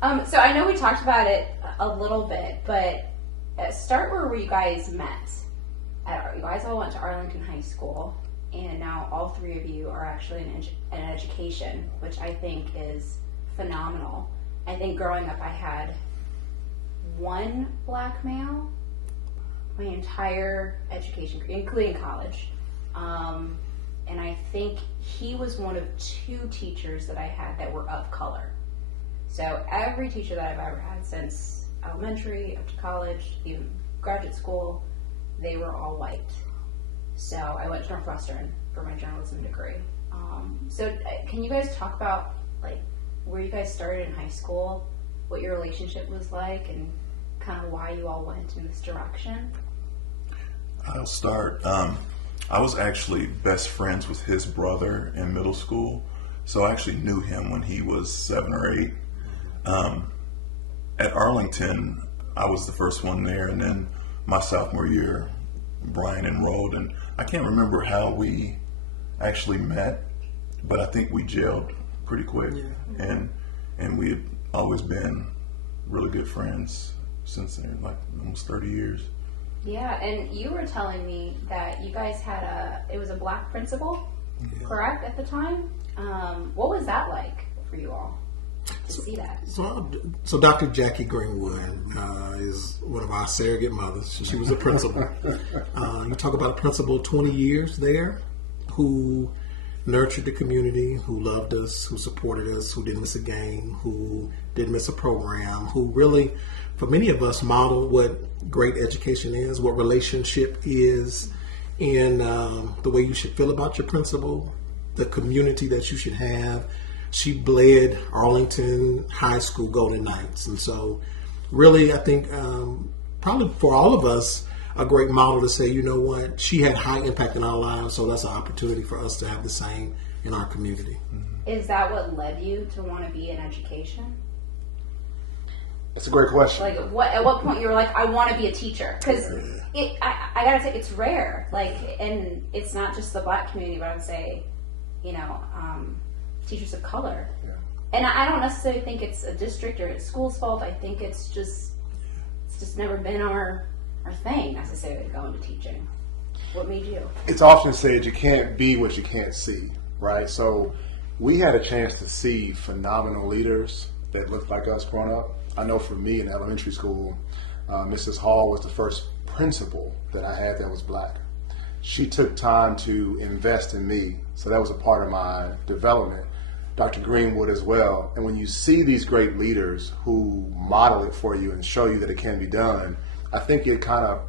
So I know we talked about it a little bit, but start where you guys met. You guys all went to Arlington High School, and now all three of you are actually in education, which I think is phenomenal. I think growing up I had one black male my entire education, including college. And I think he was one of two teachers that I had that were of color. So every teacher that I've ever had since elementary up to college, even graduate school, they were all white. So I went to Northwestern for my journalism degree. So can you guys talk about like where you guys started in high school, what your relationship was like, and kind of why you all went in this direction? I'll start. I was actually best friends with his brother in middle school, so I actually knew him when he was 7 or 8. At Arlington, I was the first one there, and then my sophomore year, Brian enrolled, and I can't remember how we actually met, but I think we gelled pretty quick, and we had always been really good friends since then, like almost 30 years. Yeah, and you were telling me that you guys had it was a black principal, correct, at the time? What was that like for you all to see that? So Dr. Jackie Greenwood is one of our surrogate mothers. She was a principal. You talk about a principal 20 years there who nurtured the community, who loved us, who supported us, who didn't miss a game, who didn't miss a program, who really, for many of us, modeled what great education is, what relationship is, and the way you should feel about your principal, the community that you should have. She bled Arlington High School Golden Knights. And so really, I think probably for all of us, a great model to say, you know what, she had high impact in our lives, so that's an opportunity for us to have the same in our community. Is that what led you to want to be in education? That's a great question. Like, at what point you were like, I want to be a teacher? Because I gotta say, it's rare. Like, and it's not just the black community, but I would say, teachers of color. Yeah. And I don't necessarily think it's a district or a school's fault. I think it's just never been our thing necessarily to go into teaching. What made you? It's often said you can't be what you can't see, right? So we had a chance to see phenomenal leaders that looked like us growing up. I know for me in elementary school, Mrs. Hall was the first principal that I had that was black. She took time to invest in me, so that was a part of my development. Dr. Greenwood as well. And when you see these great leaders who model it for you and show you that it can be done, I think it kind of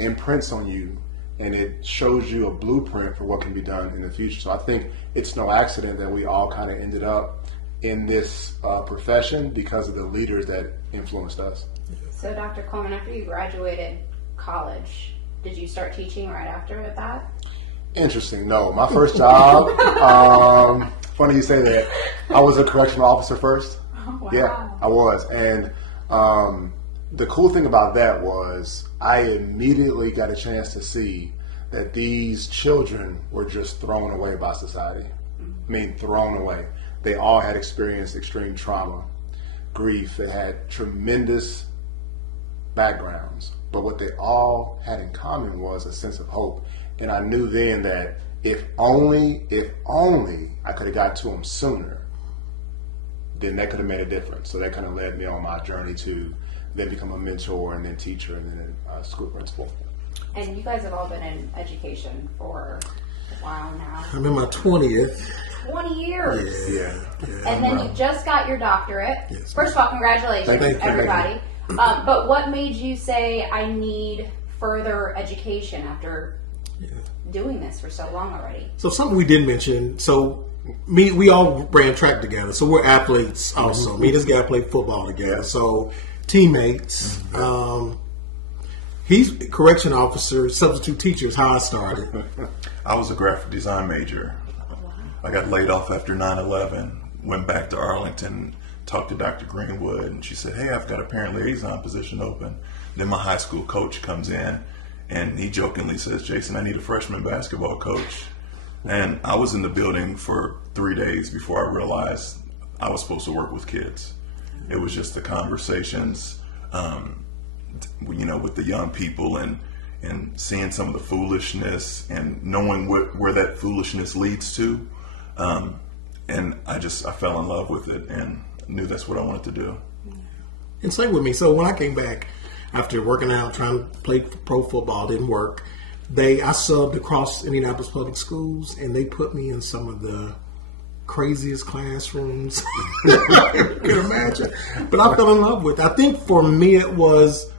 imprints on you and it shows you a blueprint for what can be done in the future. So I think it's no accident that we all kind of ended up in this profession because of the leaders that influenced us. So Dr. Coleman, after you graduated college, did you start teaching right after that? Interesting. No, my first job, funny you say that, I was a correctional officer first. Oh, wow. Yeah, I was. And the cool thing about that was I immediately got a chance to see that these children were just thrown away by society. I mean, thrown away. They all had experienced extreme trauma, grief. They had tremendous backgrounds. But what they all had in common was a sense of hope. And I knew then that if only I could have got to them sooner, then that could have made a difference. So that kind of led me on my journey to then become a mentor and then teacher and then a school principal. And you guys have all been in education for a while now. I'm in my 20th. 20 years. Yeah. And then you just got your doctorate. Yes. First of all, congratulations, Thank you. everybody. But what made you say, I need further education after doing this for so long already? So something we did mention, we all ran track together, so we're athletes also. Me and this guy played football together, so teammates. He's a correction officer, substitute teacher is how I started. I was a graphic design major. I got laid off after 9/11, went back to Arlington, talked to Dr. Greenwood, and she said, hey, I've got a parent liaison position open. Then my high school coach comes in, and he jokingly says, Jason, I need a freshman basketball coach. And I was in the building for 3 days before I realized I was supposed to work with kids. It was just the conversations, with the young people and seeing some of the foolishness and knowing where that foolishness leads to. And I fell in love with it and knew that's what I wanted to do. And stay with me. So when I came back after working out, trying to play pro football, didn't work. I subbed across Indianapolis Public Schools, and they put me in some of the craziest classrooms you can imagine. But I fell in love with it. I think for me it was,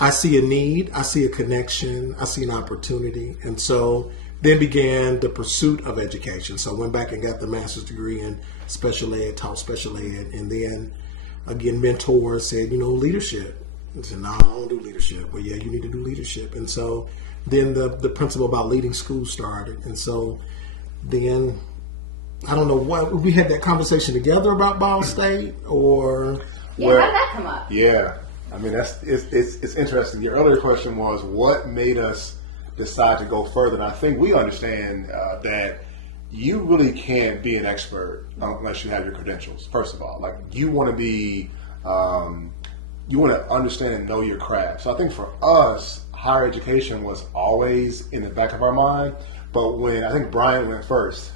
I see a need, I see a connection, I see an opportunity. And so then began the pursuit of education. So I went back and got the master's degree in special ed, taught special ed, and then again, mentors said, leadership. I said, no, I don't do leadership. Well, yeah, you need to do leadership. And so then the principle about leading schools started. And so then, I don't know what, we had that conversation together about Ball State or... Yeah, how did that come up? Yeah. I mean, it's interesting. Your earlier question was, what made us decide to go further? And I think we understand that you really can't be an expert unless you have your credentials, first of all. Like, you want to be, you want to understand and know your craft. So I think for us, higher education was always in the back of our mind. But when I think Brian went first,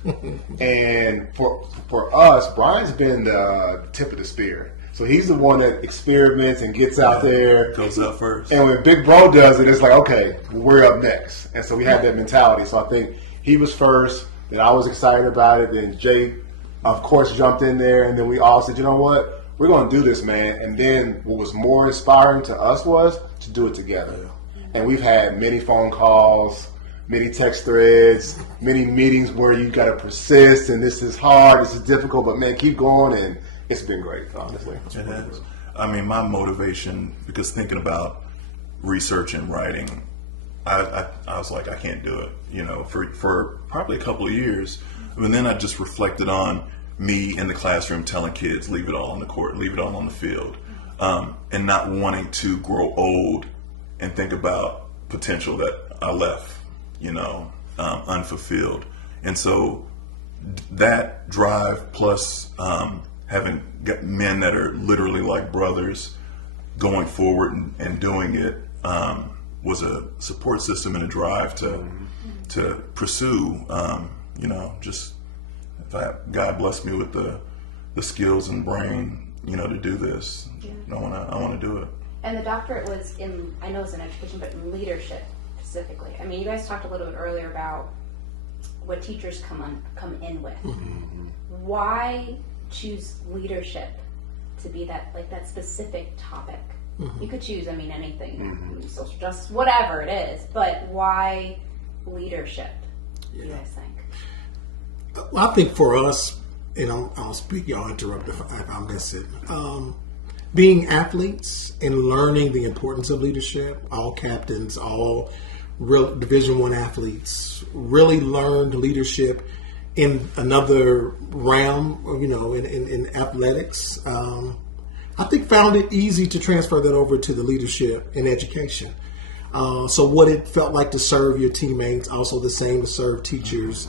and for us, Brian's been the tip of the spear. So he's the one that experiments and gets out there. Goes up first. And when Big Bro does it, it's like, okay, we're up next. And so we have that mentality. So I think he was first, then I was excited about it, then Jay, of course, jumped in there, and then we all said, you know what, we're going to do this, man. And then what was more inspiring to us was to do it together. And we've had many phone calls, many text threads, many meetings where you got to persist, and this is hard, this is difficult, but man, keep going, and it's been great, honestly. It has. I mean, my motivation, because thinking about research and writing, I was like, I can't do it, for probably a couple of years. And then I just reflected on me in the classroom telling kids, leave it all on the court, leave it all on the field, and not wanting to grow old and think about potential that I left, unfulfilled. And so that drive plus having got men that are literally like brothers going forward and doing it was a support system and a drive to pursue, just if God blessed me with the skills and brain, to do this. I want to do it. And the doctorate was I know it's in education, but in leadership specifically. I mean, you guys talked a little bit earlier about what teachers come in with. Mm-hmm. Why choose leadership to be that specific topic? Mm-hmm. You could choose, anything, social justice, whatever it is, but why leadership, do you guys think? I think for us, and I'll speak, y'all interrupt if I miss it, being athletes and learning the importance of leadership, all captains, all real Division I athletes really learned leadership in another realm, in athletics. I think found it easy to transfer that over to the leadership in education. So what it felt like to serve your teammates, also the same to serve teachers.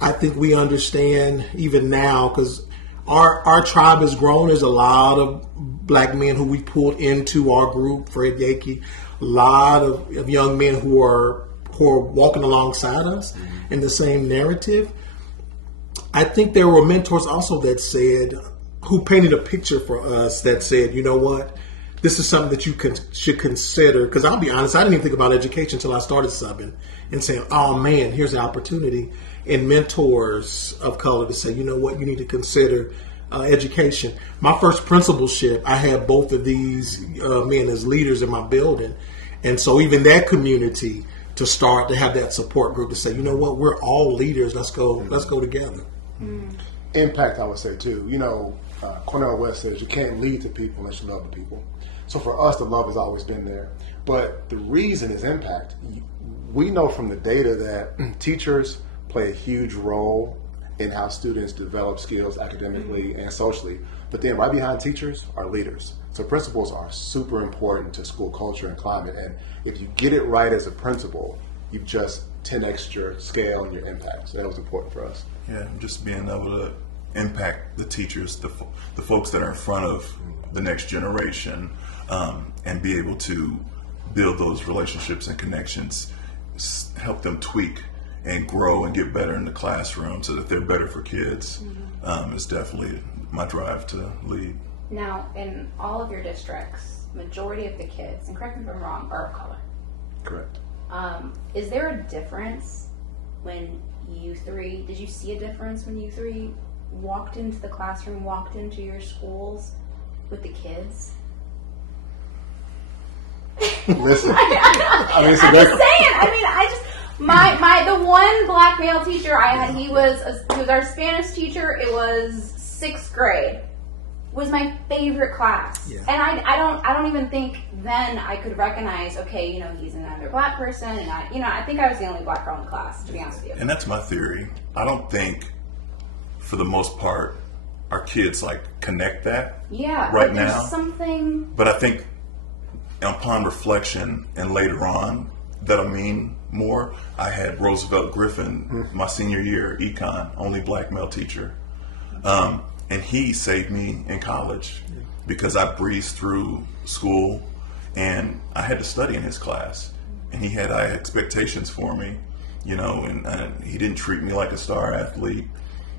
I think we understand even now, because our tribe has grown. There's a lot of black men who we pulled into our group, Fred Yankee, a lot of young men who are walking alongside us in the same narrative. I think there were mentors also that said, who painted a picture for us that said, you know what, this is something that you should consider. Because I'll be honest, I didn't even think about education until I started subbing and saying, oh man, here's an opportunity. And mentors of color to say, you know what, you need to consider education. My first principalship, I had both of these men as leaders in my building. And so even that community to start to have that support group to say, you know what, we're all leaders. Let's go together. Impact, I would say too. Cornel West says you can't lead to people unless you love the people. So for us, the love has always been there. But the reason is impact. We know from the data that teachers play a huge role in how students develop skills academically and socially. But then right behind teachers are leaders. So principals are super important to school culture and climate. And if you get it right as a principal, you've just 10x your scale and your impact. So that was important for us. Yeah, just being able to impact the teachers, the folks that are in front of the next generation, and be able to build those relationships and connections, help them tweak and grow and get better in the classroom so that they're better for kids, is definitely my drive to lead. Now, in all of your districts, majority of the kids, and correct me if I'm wrong, are of color. Correct. Is there a difference when you three, did you see a difference when you three walked into the classroom, walked into your schools with the kids? Listen, I'm just saying. I mean, the one black male teacher I had, he was our Spanish teacher. It was 6th grade. Was my favorite class, Yeah. and I don't even think then I could recognize. Okay, you know, he's another black person, and I think I was the only black girl in the class, to be honest with you. And that's my theory. I don't think, for the most part, our kids connect that. Yeah, right like there's now. something. But I think upon reflection and later on, that'll mean more. I had Roosevelt Griffin my senior year, econ, only black male teacher. And he saved me in college because I breezed through school and I had to study in his class. And he had high expectations for me, and he didn't treat me like a star athlete.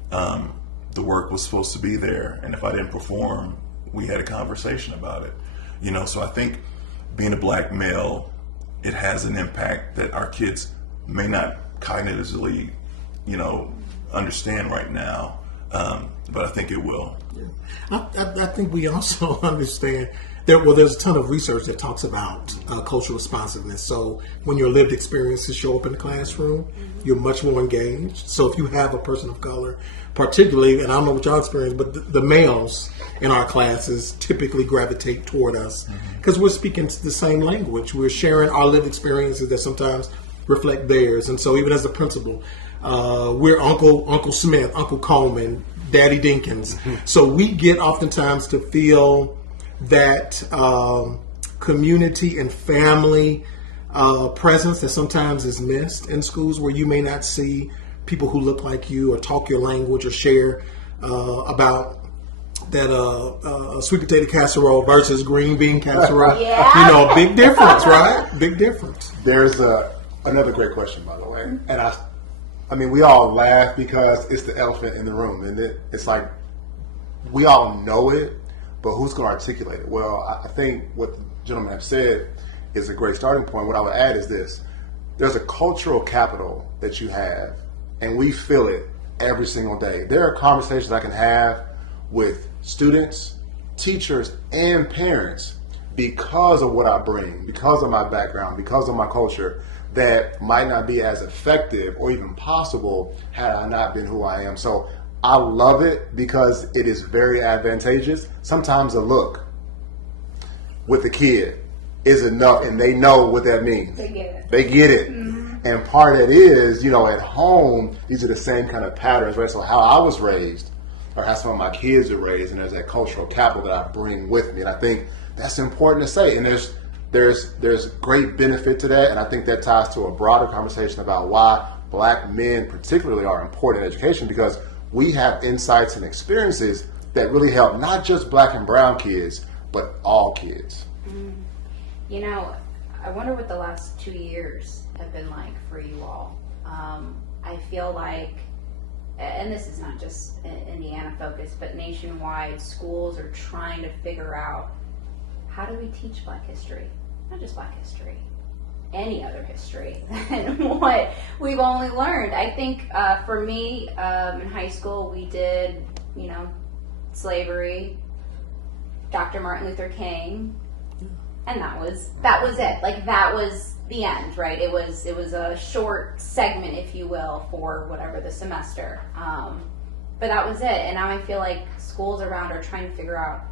The work was supposed to be there. And if I didn't perform, we had a conversation about it. So I think being a black male, it has an impact that our kids may not cognitively, understand right now. But I think it will. Yeah. I think we also understand there's a ton of research that talks about cultural responsiveness. So when your lived experiences show up in the classroom, you're much more engaged. So if you have a person of color, particularly, and I don't know what y'all experience, but the males in our classes typically gravitate toward us because we're speaking the same language. We're sharing our lived experiences that sometimes reflect theirs. And so even as a principal, we're Uncle Smith, Uncle Coleman, Daddy Dinkins. So we get oftentimes to feel that community and family presence that sometimes is missed in schools where you may not see people who look like you or talk your language or share about that sweet potato casserole versus green bean casserole. Yeah. Big difference, right? Big difference. There's another great question, by the way. And I mean, we all laugh because it's the elephant in the room, and it's like we all know it, but who's going to articulate it? Well, I think what the gentlemen have said is a great starting point. What I would add is this. There's a cultural capital that you have, and we feel it every single day. There are conversations I can have with students, teachers, and parents because of what I bring, because of my background, because of my culture, that might not be as effective or even possible had I not been who I am. So I love it because it is very advantageous. Sometimes a look with the kid is enough, and they know what that means. They get it. They get it. And part of that is, at home, these are the same kind of patterns, right? So how I was raised or how some of my kids are raised, and there's that cultural capital that I bring with me. And I think that's important to say. And there's great benefit to that, and I think that ties to a broader conversation about why black men particularly are important in education, because we have insights and experiences that really help not just black and brown kids, but all kids. I wonder what the last 2 years have been like for you all. I feel like, and this is not just Indiana focused, but nationwide, schools are trying to figure out, how do we teach Black history? Not just Black history, any other history than what we've only learned. I think for me, in high school, we did, slavery, Dr. Martin Luther King, and that was it. Like, that was the end, right? It was a short segment, if you will, for whatever the semester. But that was it. And now I feel like schools around are trying to figure out,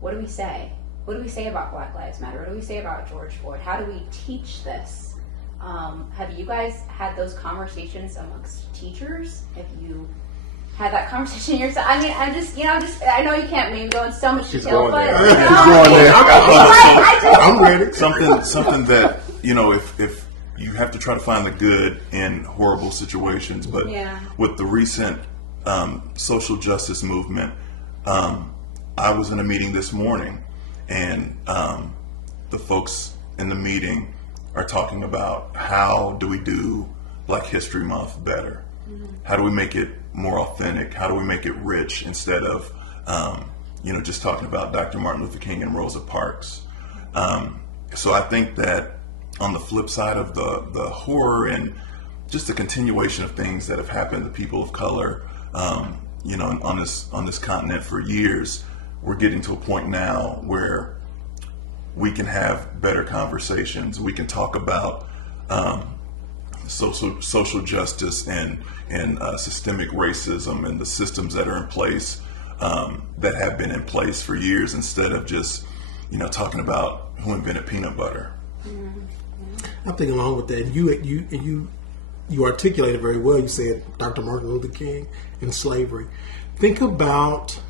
what do we say? What do we say about Black Lives Matter? What do we say about George Floyd? How do we teach this? Have you guys had those conversations amongst teachers? Have you had that conversation yourself? I mean, I know you can't maybe go into so much detail, but I'm ready. Something that, if you have to try to find the good in horrible situations, but with the recent social justice movement, I was in a meeting this morning, and the folks in the meeting are talking about how do we do Black History Month better? How do we make it more authentic? How do we make it rich instead of, just talking about Dr. Martin Luther King and Rosa Parks? So I think that on the flip side of the horror and just the continuation of things that have happened to people of color, on this continent for years, we're getting to a point now where we can have better conversations. We can talk about social justice and systemic racism and the systems that are in place, that have been in place for years, instead of just talking about who invented peanut butter. I'm thinking along with that. You articulated very well. You said Dr. Martin Luther King and slavery. Think about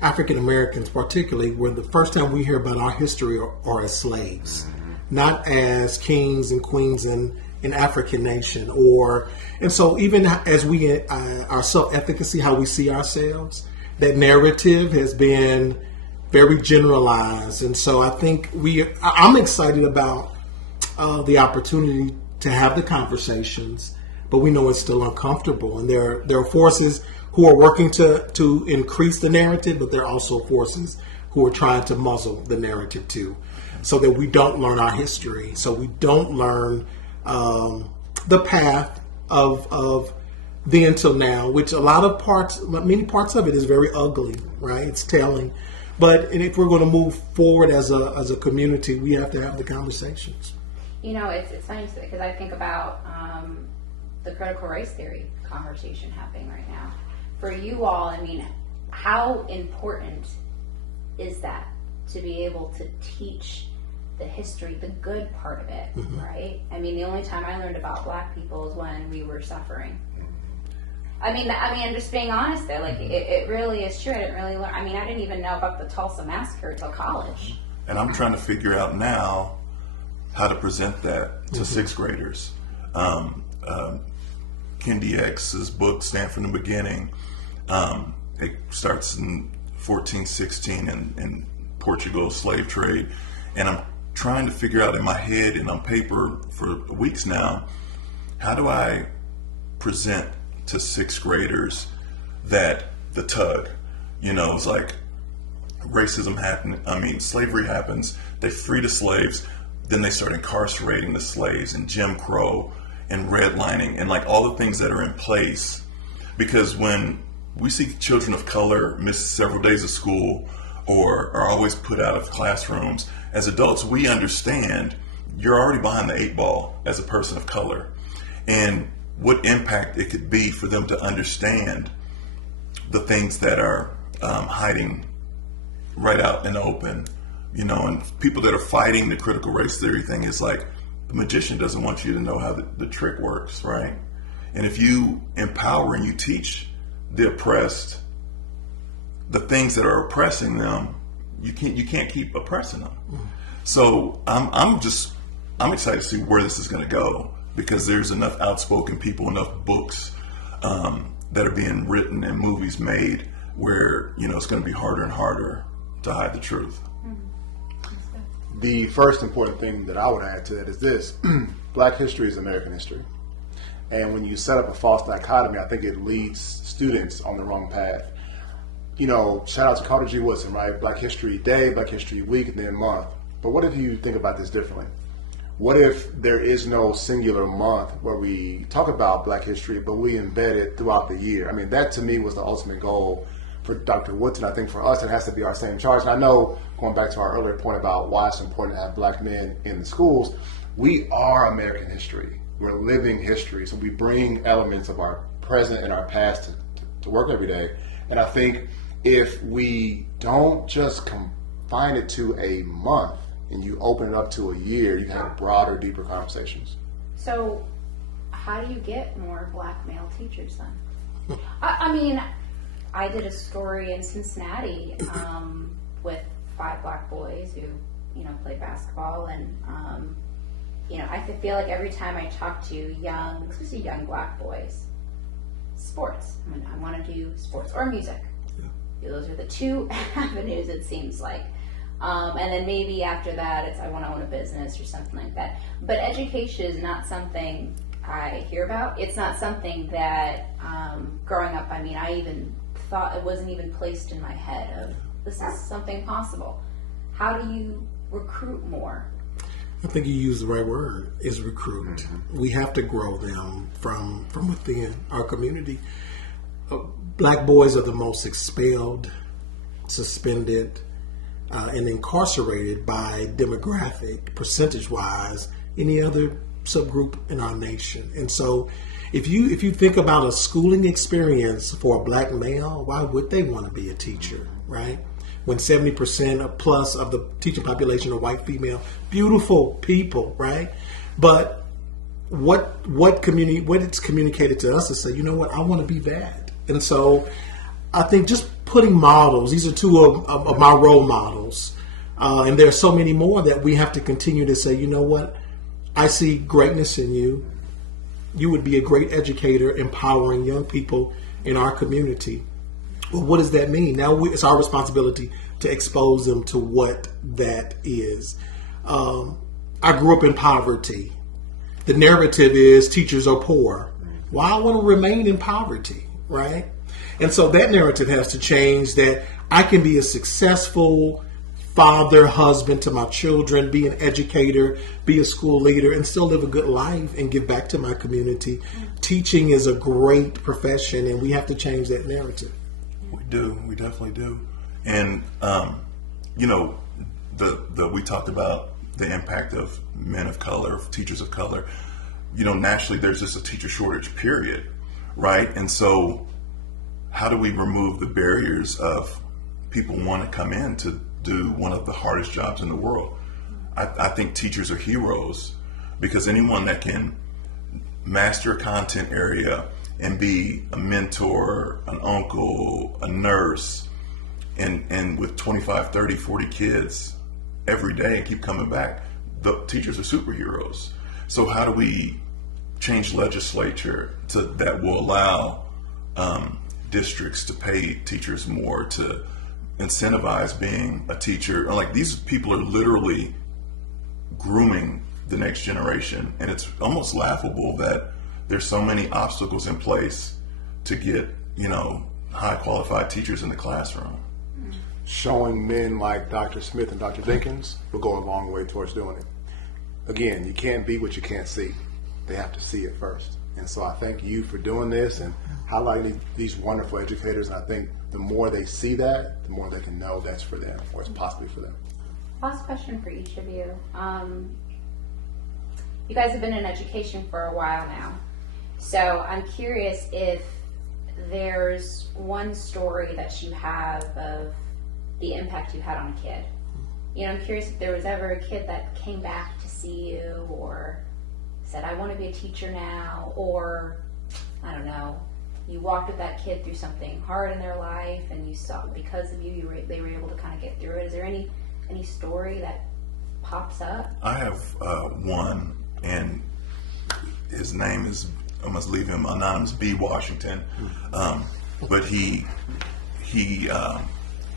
African Americans, particularly, where the first time we hear about our history are as slaves, not as kings and queens in African nation, and so even as we our self-efficacy, how we see ourselves, that narrative has been very generalized, and so I think I'm excited about the opportunity to have the conversations, but we know it's still uncomfortable, and there are forces who are working to increase the narrative, but there are also forces who are trying to muzzle the narrative too, so that we don't learn our history, so we don't learn the path of then till now, which many parts of it is very ugly, right? It's telling. But if we're going to move forward as a community, we have to have the conversations. It's funny because I think about the critical race theory conversation happening right now. For you all, how important is that to be able to teach the history, the good part of it, right? The only time I learned about Black people is when we were suffering. I'm just being honest there. It really is true. I didn't really learn. I didn't even know about the Tulsa Massacre until college. And I'm trying to figure out now how to present that to sixth graders. Kendi X's book, Stand from the Beginning, it starts in 1416 in Portugal's slave trade. And I'm trying to figure out in my head and on paper for weeks now, how do I present to sixth graders that the tug, it's like racism happened. Slavery happens. They free the slaves. Then they start incarcerating the slaves, and Jim Crow and redlining and all the things that are in place. Because when we see children of color miss several days of school or are always put out of classrooms, as adults, we understand you're already behind the 8 ball as a person of color, and what impact it could be for them to understand the things that are hiding right out in the open, and people that are fighting the critical race theory thing is like, the magician doesn't want you to know how the trick works, right? And if you empower and you teach the oppressed the things that are oppressing them, you can't keep oppressing them. So I'm excited to see where this is going to go, because there's enough outspoken people, enough books that are being written and movies made where it's going to be harder and harder to hide the truth. The first important thing that I would add to that is this: Black history is American history. And when you set up a false dichotomy, I think it leads students on the wrong path. Shout out to Carter G. Woodson, right? Black History Day, Black History Week, and then month. But what if you think about this differently? What if there is no singular month where we talk about Black history, but we embed it throughout the year? That to me was the ultimate goal for Dr. Woodson. I think for us, it has to be our same charge. And I know, going back to our earlier point about why it's important to have Black men in the schools, we are American history. We're living history. So we bring elements of our present and our past to work every day. And I think if we don't just confine it to a month and you open it up to a year, you can have broader, deeper conversations. So how do you get more Black male teachers then? I did a story in Cincinnati with 5 Black boys who, played basketball, and I feel like every time I talk to young, especially young Black boys, sports. I want to do sports or music. Those are the two avenues, it seems like. And then maybe after that, it's I want to own a business or something like that. But education is not something I hear about. It's not something that growing up, I even thought it wasn't even placed in my head of this is something possible. How do you recruit more? I think you use the right word, is recruit. Mm-hmm. We have to grow them from within our community. Black boys are the most expelled, suspended, and incarcerated by demographic, percentage-wise, any other subgroup in our nation. And so if you think about a schooling experience for a black male, why would they want to be a teacher, right? When 70% plus of the teaching population are white female, beautiful people, right? But what it's communicated to us is say, you know what, I want to be that. And so I think just putting models, these are two of my role models, and there are so many more that we have to continue to say, you know what, I see greatness in you. You would be a great educator, empowering young people in our community. Well, what does that mean? Now it's our responsibility to expose them to what that is. I grew up in poverty. The narrative is teachers are poor. Well, I want to remain in poverty, right? And so that narrative has to change, that I can be a successful father, husband to my children, be an educator, be a school leader, and still live a good life and give back to my community. Teaching is a great profession, and we have to change that narrative. We do. We definitely do. And, we talked about the impact of men of color, of teachers of color. Nationally, there's just a teacher shortage, period, right? And so how do we remove the barriers of people want to come in to do one of the hardest jobs in the world? I think teachers are heroes, because anyone that can master a content area and be a mentor, an uncle, a nurse, and with 25, 30, 40 kids every day and keep coming back, the teachers are superheroes. So how do we change legislature that will allow districts to pay teachers more, to incentivize being a teacher? Like, these people are literally grooming the next generation, and it's almost laughable that there's so many obstacles in place to get, high qualified teachers in the classroom. Showing men like Dr. Smith and Dr. Dinkins will go a long way towards doing it. Again, you can't be what you can't see. They have to see it first. And so I thank you for doing this and highlighting these wonderful educators. And I think the more they see that, the more they can know that's for them, or it's possibly for them. Last question for each of you. You guys have been in education for a while now. So I'm curious if there's one story that you have of the impact you had on a kid. I'm curious if there was ever a kid that came back to see you or said, I want to be a teacher now, or, I don't know, you walked with that kid through something hard in their life and you saw, because of you, they were able to kind of get through it. Is there any story that pops up? I have one, and his name is, I must leave him anonymous, B. Washington. But he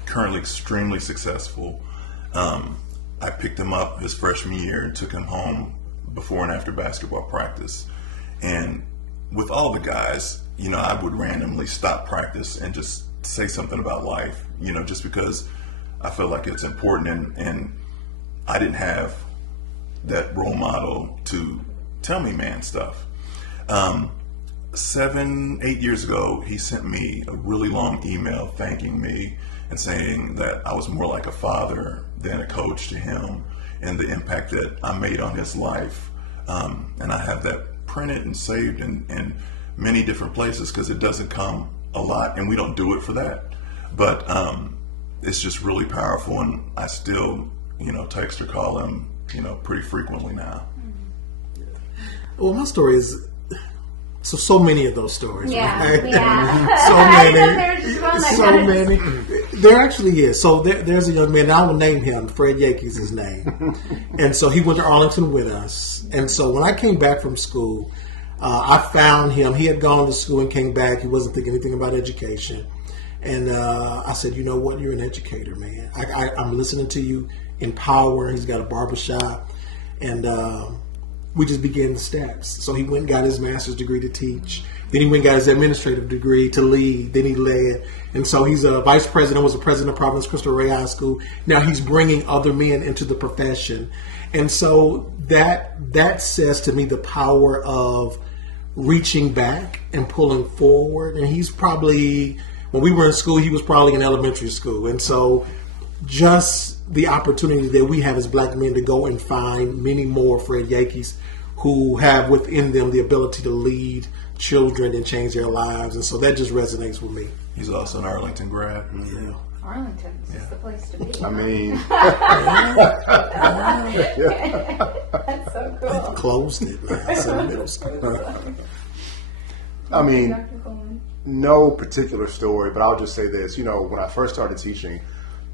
currently extremely successful. I picked him up his freshman year and took him home before and after basketball practice. And with all the guys, I would randomly stop practice and just say something about life, just because I felt like it's important. And I didn't have that role model to tell me man stuff. 7-8 years ago, he sent me a really long email thanking me and saying that I was more like a father than a coach to him, and the impact that I made on his life. And I have that printed and saved in many different places, because it doesn't come a lot, and we don't do it for that. But it's just really powerful, and I still, text or call him, pretty frequently now. Well, my story is so many of those stories. Yeah, right? yeah. So So many. There actually is. So there's a young man, I will name him, Fred Yankees his name. And so he went to Arlington with us. And so when I came back from school, I found him. He had gone to school and came back. He wasn't thinking anything about education. And I said, you know what? You're an educator, man. I'm listening to you in Power. He's got a barbershop. And we just began the steps. So he went and got his master's degree to teach. Then he went and got his administrative degree to lead. Then he led. And so he's a vice president, was the president of Providence Crystal Ray High School. Now he's bringing other men into the profession. And so that says to me the power of reaching back and pulling forward. And he's probably, when we were in school, he was probably in elementary school. And so just the opportunity that we have as black men to go and find many more Fred Yankees who have within them the ability to lead children and change their lives. And so that just resonates with me. He's also an Arlington grad. Yeah. Arlington is the place to be. I mean, That's so cool. Closed it, man. It's in middle school. I mean, Dr. Coleman. no particular story, but I'll just say this. You know, when I first started teaching,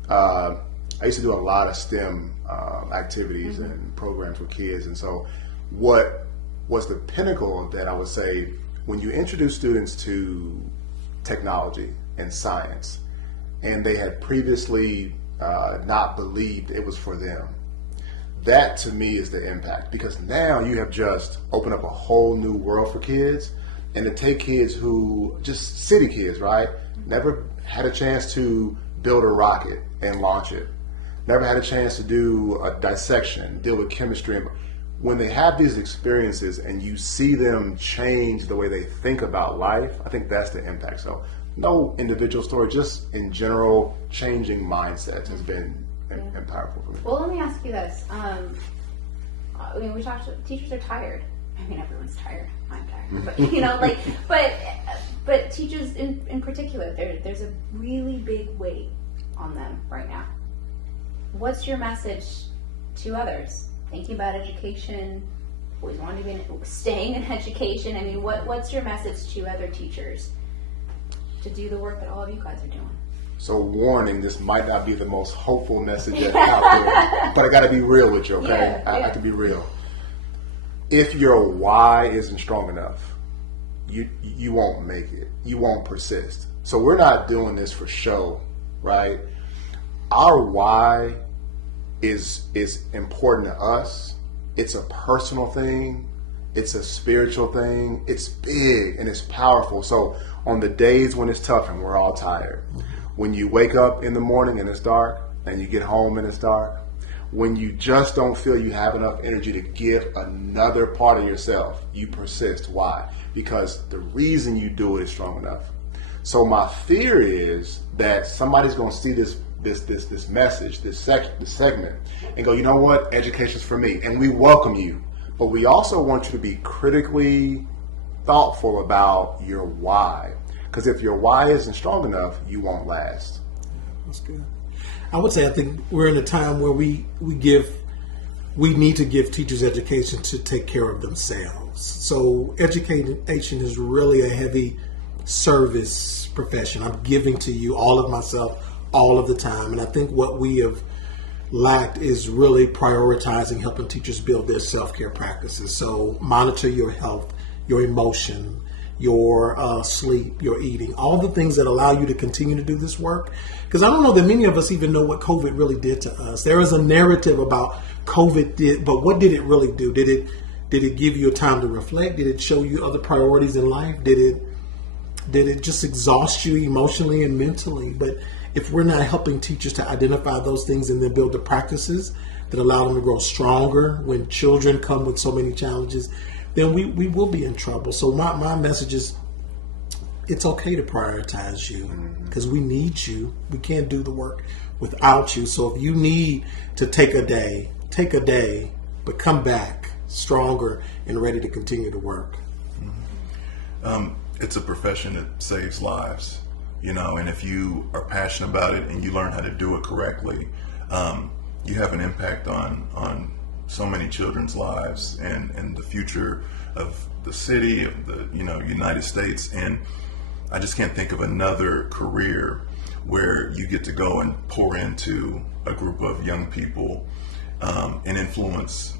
I used to do a lot of STEM activities and programs with kids. And so what was the pinnacle of that, I would say, when you introduce students to technology and science, and they had previously not believed it was for them, that to me is the impact. Because now you have just opened up a whole new world for kids. And to take kids who, just city kids, right, never had a chance to build a rocket and launch it, never had a chance to do a dissection, deal with chemistry. When they have these experiences and you see them change the way they think about life, I think that's the impact. So no individual story, just in general, changing mindsets has been powerful for me. Well, let me ask you this. I mean, we talked. Teachers are tired. I mean, everyone's tired. I'm tired, but you know, like, but teachers in particular, there's a really big weight on them right now. What's your message to others thinking about education, always wanting to be staying in education? I mean, what's your message to other teachers to do the work that all of you guys are doing? So warning, this might not be the most hopeful message out there, but I got to be real with you, okay? I have to be real. If your why isn't strong enough, you won't make it. You won't persist. So we're not doing this for show, right? Our why is important to us. It's a personal thing. It's a spiritual thing. It's big and it's powerful. So on the days when it's tough and we're all tired, when you wake up in the morning and it's dark and you get home and it's dark, when you just don't feel you have enough energy to give another part of yourself, you persist. Why? Because the reason you do it is strong enough. So my fear is that somebody's going to see this message, this segment, and go, you know what, education's for me. And we welcome you. But we also want you to be critically thoughtful about your why. Because if your why isn't strong enough, you won't last. That's good. I would say I think we're in a time where we need to give teachers education to take care of themselves. So education is really a heavy service profession. I'm giving to you all of myself all of the time. And I think what we have lacked is really prioritizing helping teachers build their self-care practices. So monitor your health, your emotion, your sleep, your eating, all the things that allow you to continue to do this work. Because I don't know that many of us even know what COVID really did to us. There is a narrative about COVID did, but what did it really do? Did it give you a time to reflect? Did it show you other priorities in life? Did it just exhaust you emotionally and mentally? But if we're not helping teachers to identify those things and then build the practices that allow them to grow stronger when children come with so many challenges, then we will be in trouble. So my message is, it's okay to prioritize you because we need you. We can't do the work without you. So if you need to take a day, but come back stronger and ready to continue to work. It's a profession that saves lives, you know, and if you are passionate about it and you learn how to do it correctly, you have an impact on so many children's lives and the future of the city, of the United States. And I just can't think of another career where you get to go and pour into a group of young people and influence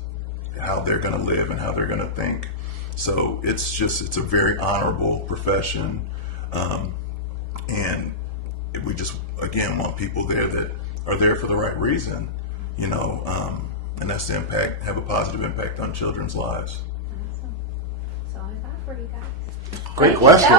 how they're going to live and how they're going to think. So it's a very honorable profession, and we just again want people there that are there for the right reason, and that's to have a positive impact on children's lives. Awesome. That's all I got for you guys. Great Thank you so question.